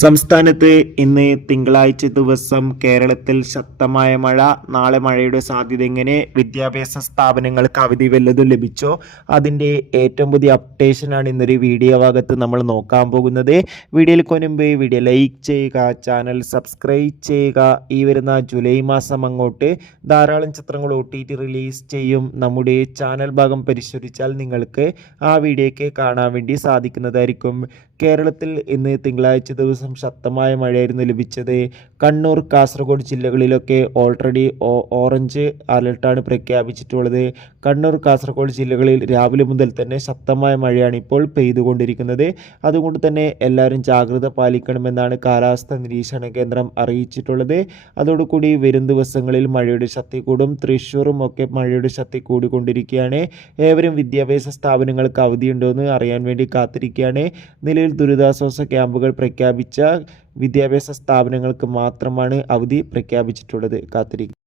സംസ്ഥാനത്ത് ഇന്ന് തിങ്കളാഴ്ച ദിവസം കേരളത്തിൽ ശക്തമായ മഴ. നാളെ മഴയുടെ സാധ്യത എങ്ങനെ? വിദ്യാഭ്യാസ സ്ഥാപനങ്ങൾക്ക് അവധി വല്ലതും ലഭിച്ചോ? അതിൻ്റെ ഏറ്റവും പുതിയ അപ്ഡേഷനാണ് ഇന്നൊരു വീഡിയോ ഭാഗത്ത് നമ്മൾ നോക്കാൻ പോകുന്നത്. വീഡിയോയിൽ മുൻപ് വീഡിയോ ലൈക്ക് ചെയ്യുക, ചാനൽ സബ്സ്ക്രൈബ് ചെയ്യുക. ഈ വരുന്ന ജൂലൈ മാസം അങ്ങോട്ട് ധാരാളം ചിത്രങ്ങൾ OTT റിലീസ് ചെയ്യും. നമ്മുടെ ചാനൽ ഭാഗം പരിശോധിച്ചാൽ നിങ്ങൾക്ക് ആ വീഡിയോയ്ക്ക് കാണാൻ വേണ്ടി സാധിക്കുന്നതായിരിക്കും. കേരളത്തിൽ ഇന്ന് തിങ്കളാഴ്ച ദിവസം ശക്തമായ മഴയായിരുന്നു ലഭിച്ചത്. കണ്ണൂർ, കാസർഗോഡ് ജില്ലകളിലൊക്കെ ഓൾറെഡി ഓറഞ്ച് അലർട്ടാണ് പ്രഖ്യാപിച്ചിട്ടുള്ളത്. കണ്ണൂർ, കാസർഗോഡ് ജില്ലകളിൽ രാവിലെ മുതൽ തന്നെ ശക്തമായ മഴയാണ് ഇപ്പോൾ പെയ്തുകൊണ്ടിരിക്കുന്നത്. അതുകൊണ്ട് തന്നെ എല്ലാവരും ജാഗ്രത പാലിക്കണമെന്നാണ് കാലാവസ്ഥാ നിരീക്ഷണ കേന്ദ്രം അറിയിച്ചിട്ടുള്ളത്. അതോടുകൂടി വരും ദിവസങ്ങളിൽ മഴയുടെ ശക്തി കൂടും. തൃശ്ശൂറും ഒക്കെ മഴയുടെ ശക്തി കൂടിക്കൊണ്ടിരിക്കുകയാണ്. ഏവരും വിദ്യാഭ്യാസ സ്ഥാപനങ്ങൾക്ക് അവധിയുണ്ടോ എന്ന് അറിയാൻ വേണ്ടി കാത്തിരിക്കുകയാണ്. നിലവിൽ ദുരിതാശ്വാസ ക്യാമ്പുകൾ പ്രഖ്യാപിച്ച വിദ്യാഭ്യാസ സ്ഥാപനങ്ങൾക്ക് മാത്രമാണ് അവധി പ്രഖ്യാപിച്ചിട്ടുള്ളത്. കാത്തിരിക്കും.